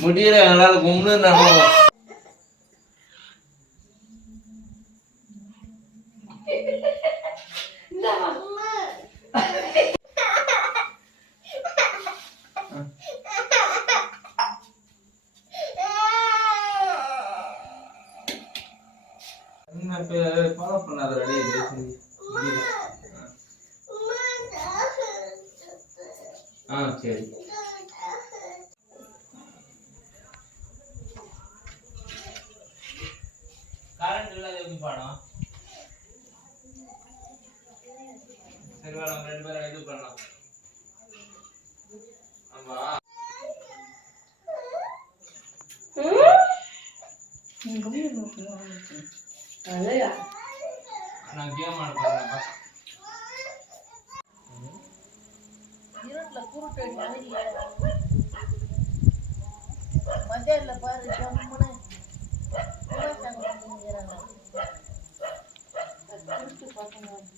முடியல எங்களால கும்பிடு நம்ம என்ன ஃபாலோ பண்ணாத ரெடி ஆ சரி. பாடம் சரி வா நம்ம ரெண்டு பேரும் இது பண்ணலாம். ஆமா. நான் கேம் ஆட போறேன் மத்தியானத்துல பாரு ஜம்முன்னு পছন্দ হয়েছে